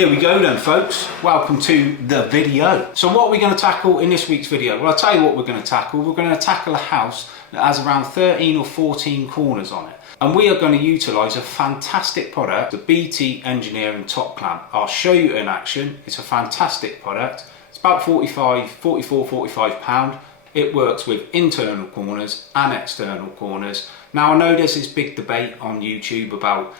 Here we go then folks, welcome to the video. So what are we going to tackle in this week's video? Well, I'll tell you what we're going to tackle. We're going to tackle a house that has around 13 or 14 corners on it. And we are going to utilise a fantastic product, the BT Engineering Top Clamp. I'll show you in action. It's a fantastic product. It's about 45 pound. It works with internal corners and external corners. Now I know there's this big debate on YouTube about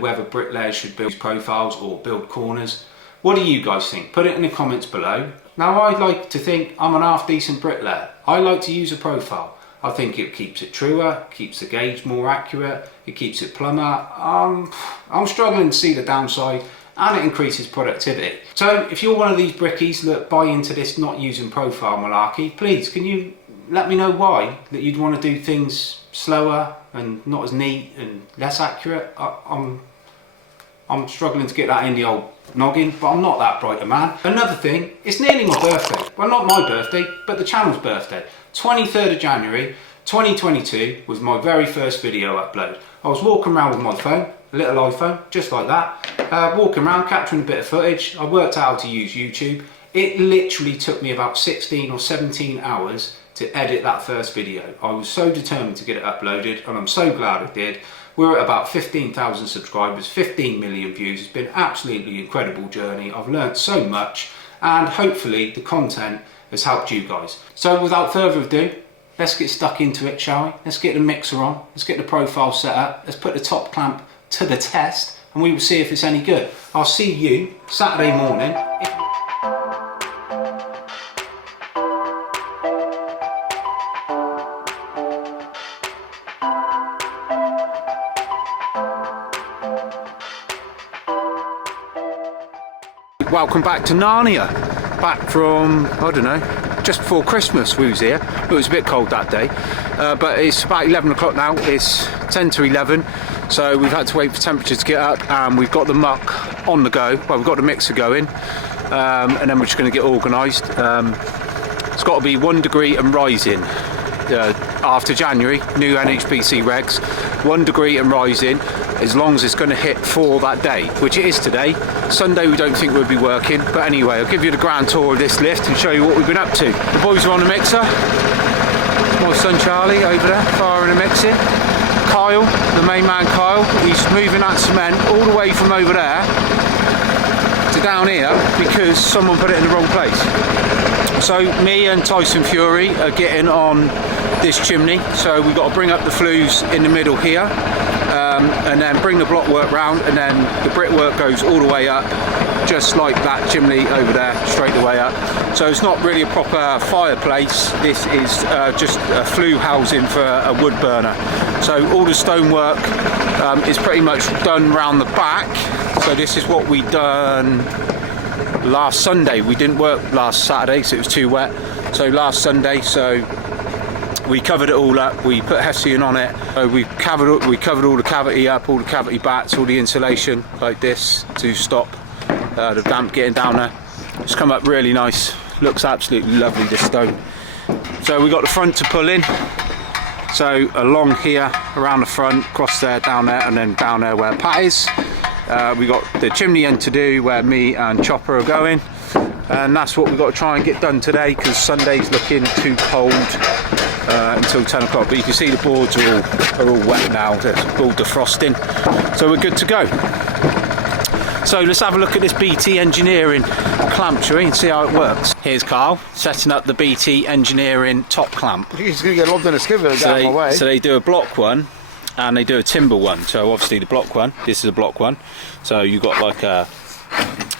whether bricklayers should build profiles or build corners. What do you guys think? Put it in the comments below. Now I like to think I'm an half decent bricklayer. I like to use a profile. I think it keeps it truer, keeps the gauge more accurate, it keeps it plumber. I'm struggling to see the downside, and it increases productivity. So if you're one of these brickies that buy into this not using profile malarkey, please can you let me know why that you'd want to do things slower and not as neat and less accurate. I'm struggling to get that in the old noggin, but I'm not that bright a man. Another thing, it's nearly my birthday. Well, not my birthday, but the channel's birthday. 23rd of January 2022 was my very first video upload. I was walking around with my phone, a little iPhone, just like that, walking around capturing a bit of footage. I worked out how to use YouTube. It literally took me about 16 or 17 hours to edit that first video. I was so determined to get it uploaded, and I'm so glad I did. We're at about 15,000 subscribers, 15 million views. It's been an absolutely incredible journey. I've learned so much, and hopefully the content has helped you guys. So without further ado, let's get stuck into it, shall we? Let's get the mixer on, let's get the profile set up, let's put the top clamp to the test, and we will see if it's any good. I'll see you Saturday morning. Welcome back to Narnia. Back from, I don't know, just before Christmas we was here. It was a bit cold that day, but it's about 11 o'clock now. It's 10 to 11, so we've had to wait for temperature to get up, and we've got the muck on the go. Well, we've got the mixer going, and then we're just going to get organised. It's got to be 1 degree and rising after January, new NHBC regs, 1 degree and rising, as long as it's going to hit 4 that day, which it is today. Sunday we don't think we'll be working, but anyway, I'll give you the grand tour of this lift and show you what we've been up to. The boys are on the mixer. My son Charlie over there firing the mixing. Kyle, the main man Kyle, he's moving that cement all the way from over there to down here because someone put it in the wrong place. So me and Tyson Fury are getting on this chimney, so we've got to bring up the flues in the middle here, and then bring the block work round, and then the brickwork goes all the way up, just like that chimney over there, straight the way up. So it's not really a proper fireplace, this is just a flue housing for a wood burner. So all the stonework is pretty much done round the back. So this is what we done last Sunday. We didn't work last Saturday because it was too wet. So last Sunday, we covered it all up, we put Hessian on it, we covered all the cavity up, all the cavity bats, all the insulation like this to stop the damp getting down there. It's come up really nice, looks absolutely lovely, this stone. So we got the front to pull in, so along here, around the front, across there, down there, and then down there where Pat is. We got the chimney end to do where me and Chopper are going, and that's what we've got to try and get done today because Sunday's looking too cold until 10 o'clock, but you can see the boards are all wet now, they're all defrosting, so we're good to go. So let's have a look at this BT Engineering clamp, shall we, and see how it works. Here's Carl setting up the BT Engineering top clamp. He's going to get lobbed in a skiver and get out of my way. So they do a block one and they do a timber one. So obviously the block one, this is a block one, so you've got like a,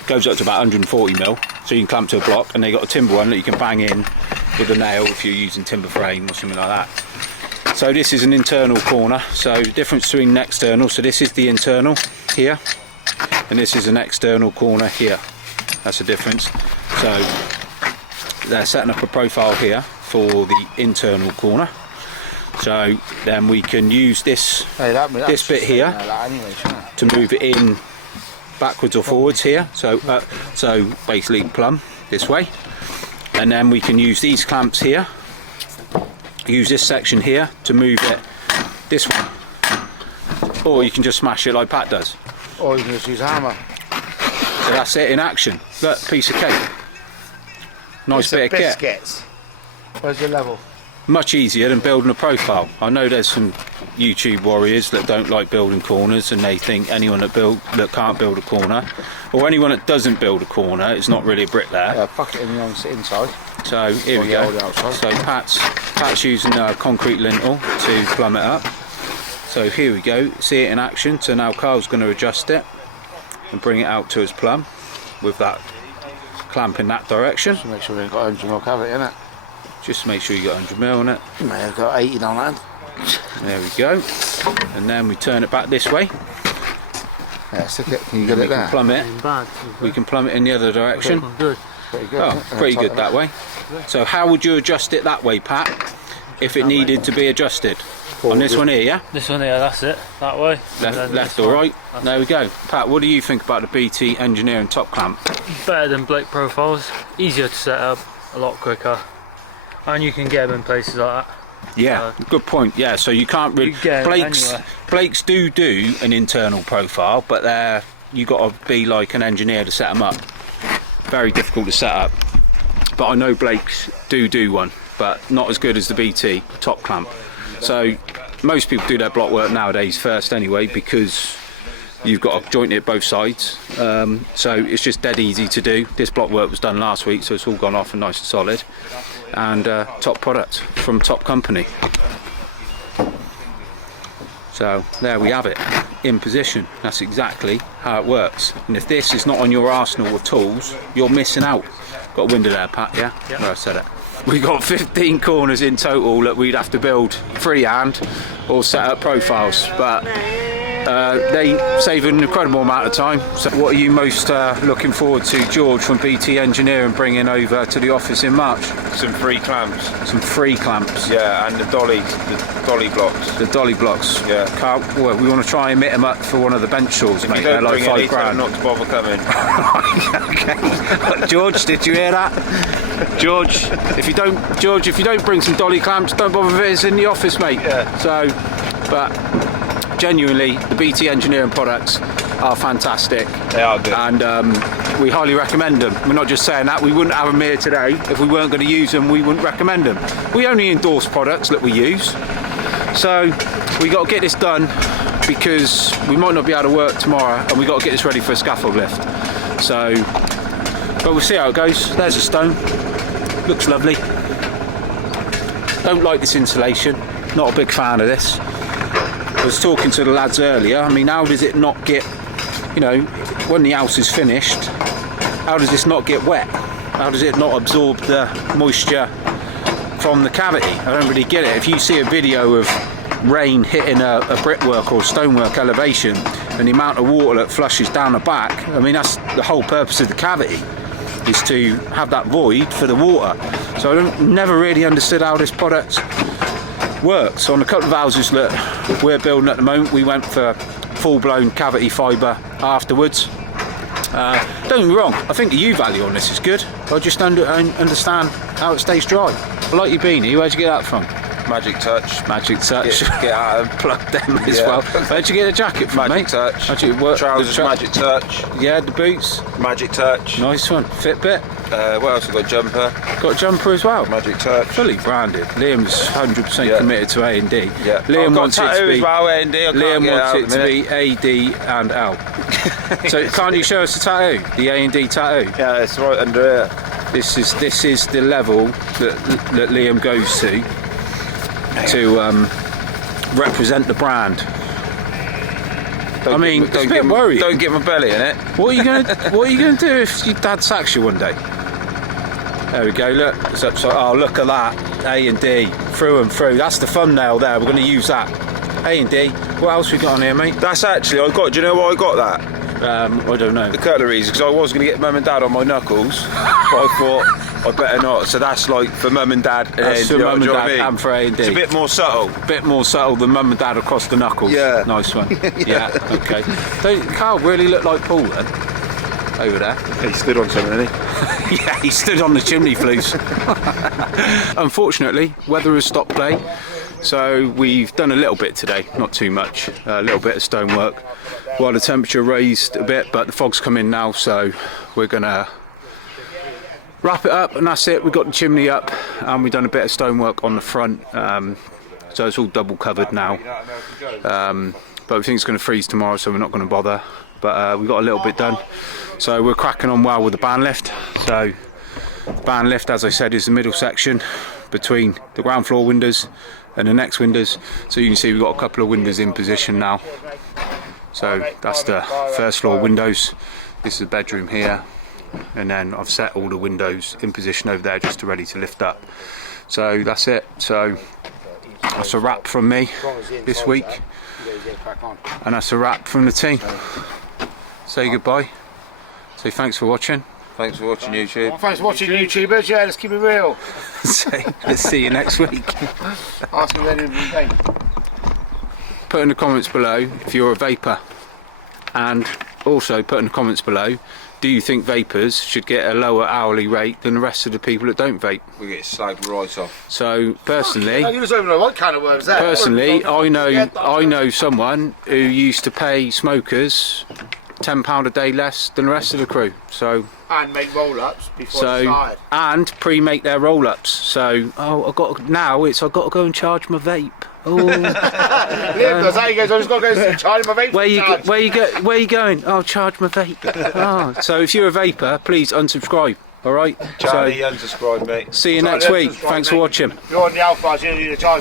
goes up to about 140 mil, so you can clamp to a block, and they got a timber one that you can bang in with a nail if you're using timber frame or something like that. So this is an internal corner, so the difference between an external, so this is the internal here, and this is an external corner here. That's the difference. So they're setting up a profile here for the internal corner. So then we can use this this bit here to move it in backwards or forwards here. So so basically plumb this way, and then we can use these clamps here. Use this section here to move it this way, or you can just smash it like Pat does. Or you can just use a hammer. So that's it in action. Look, piece of cake. Nice bit of kit. Biscuits. Where's your level? Much easier than building a profile. I know there's some YouTube warriors that don't like building corners, and they think anyone that can't build a corner, or anyone that doesn't build a corner, it's not really a bricklayer. Yeah, fuck it in the inside. So here we go. So Pat's using a concrete lintel to plumb it up. So here we go. See it in action. So now Carl's going to adjust it and bring it out to his plumb with that clamp in that direction. Just make sure we ain't got 100mm cavity in it. Just make sure you got 100mm on it. May have got 80 on hand. There we go. And then we turn it back this way. Yeah, stick it. Can you get it there? Plumb it. We can plumb it in the other direction. Good. Pretty good. Oh, pretty good that way. So how would you adjust it that way, Pat, if it needed to be adjusted? On this one here, yeah? This one here, that's it. That way. Left or right? There we go. Pat, what do you think about the BT Engineering top clamp? Better than Blake profiles. Easier to set up. A lot quicker. And you can get them in places like that. Yeah, good point. Yeah, so you can't really. Blake's do an internal profile, but you got to be like an engineer to set them up. Very difficult to set up. But I know Blake's do one, but not as good as the BT top clamp. So most people do their block work nowadays first anyway, because you've got to joint it both sides. So it's just dead easy to do. This block work was done last week, so it's all gone off and nice and solid. And top product from top company. So there we have it, in position. That's exactly how it works. And if this is not on your arsenal of tools, you're missing out. Got a window there, Pat, yeah? Yep. Where I said it. We got 15 corners in total that we'd have to build freehand or set up profiles, but they save an incredible amount of time. So what are you most looking forward to, George, from BT Engineering bringing over to the office in March? Some free clamps. Some free clamps. Yeah, and the dolly blocks. The dolly blocks. Yeah. Carl, well, we want to try and hit them up for one of the bench tools, If mate. you don't They're like bring any, tell £5 them not to bother coming. Okay. George, did you hear that? George, if you don't bring some dolly clamps, don't bother visiting the office, mate. Yeah. So, but genuinely, the BT Engineering products are fantastic. They are good. And we highly recommend them. We're not just saying that. We wouldn't have them here today. If we weren't going to use them, we wouldn't recommend them. We only endorse products that we use. So we got to get this done, because we might not be able to work tomorrow, and we got to get this ready for a scaffold lift. So, but we'll see how it goes. There's a stone. Looks lovely. Don't like this insulation. Not a big fan of this. I was talking to the lads earlier. I mean, how does it not get, when the house is finished, how does this not get wet? How does it not absorb the moisture from the cavity? I don't really get it. If you see a video of rain hitting a brickwork or stonework elevation and the amount of water that flushes down the back, I mean, that's the whole purpose of the cavity, is to have that void for the water. So I never really understood how this product works. On a couple of houses that we're building at the moment, we went for full-blown cavity fibre afterwards. Don't get me wrong, I think the U-value on this is good. I just understand how it stays dry. I like your beanie. Where'd you get that from? Magic Touch. Magic Touch. Get out and plug them as well. Where'd you get a jacket from, Magic mate? Touch. Trousers, Magic Touch. Yeah, the boots. Magic Touch. Nice one. Fitbit. What else have we got? Jumper. Got a jumper as well. Magic Touch. Fully branded. Liam's 100% committed to A&D. Yeah. Liam wants it to be well, A&D. Liam wants it to be A, D and L. So can't you show us the tattoo? The A&D tattoo? Yeah, it's right under here. This is the level that Liam goes to represent the brand. It's a bit worrying. Don't get my belly in it. What are you gonna do if your dad sacks you one day? There we go. Look, it's upside. Oh, look at that. A&D through and through. That's the thumbnail there. We're going to use that. A&D. What else we got on here, mate? That's actually do you know why I got that? I don't know. The cutleries, because I was going to get mum and dad on my knuckles, but I thought I better not. So that's like for mum and dad. That's for mum and dad and for A&D. It's a bit more subtle. Bit more subtle than mum and dad across the knuckles. Yeah. Nice one. Yeah. Okay. Carl really looked like Paul then. Over there. He stood on something, didn't he? Yeah, he stood on the chimney flues. Unfortunately, weather has stopped play. So we've done a little bit today, not too much, a little bit of stonework. While the temperature raised a bit, but the fog's come in now, so we're gonna wrap it up and that's it. We've got the chimney up and we've done a bit of stonework on the front, so it's all double covered now. But we think it's going to freeze tomorrow, so we're not going to bother. But we've got a little bit done, so we're cracking on well with the band lift. So the band lift, as I said, is the middle section between the ground floor windows and the next windows. So you can see we've got a couple of windows in position now. So that's the first floor windows. This is the bedroom here, and then I've set all the windows in position over there just to ready to lift up. So that's it. So that's a wrap from me this week, and that's a wrap from the team. Say goodbye. Say thanks for watching. Thanks for watching YouTube. Thanks for watching, YouTubers. Yeah, let's keep it real. Say let's see you next week. Ask me anything. Put in the comments below if you're a vapor, and also put in the comments below, do you think vapers should get a lower hourly rate than the rest of the people that don't vape? We get slagged right off. So personally, You just don't know what kind of words that. personally, I know someone who used to pay smokers £10 a day less than the rest of the crew. So And make roll-ups before they started. and pre-make their roll-ups. So I've got to go and charge my vape. Oh, Liam does that. He goes, I just got to go charge my vape. where you going? Oh, charge my vape. Oh, so if you're a vapor, please unsubscribe. All right. Charlie, unsubscribe, mate. See you next week. Thanks for watching. You're on the alpha, so you need to charge.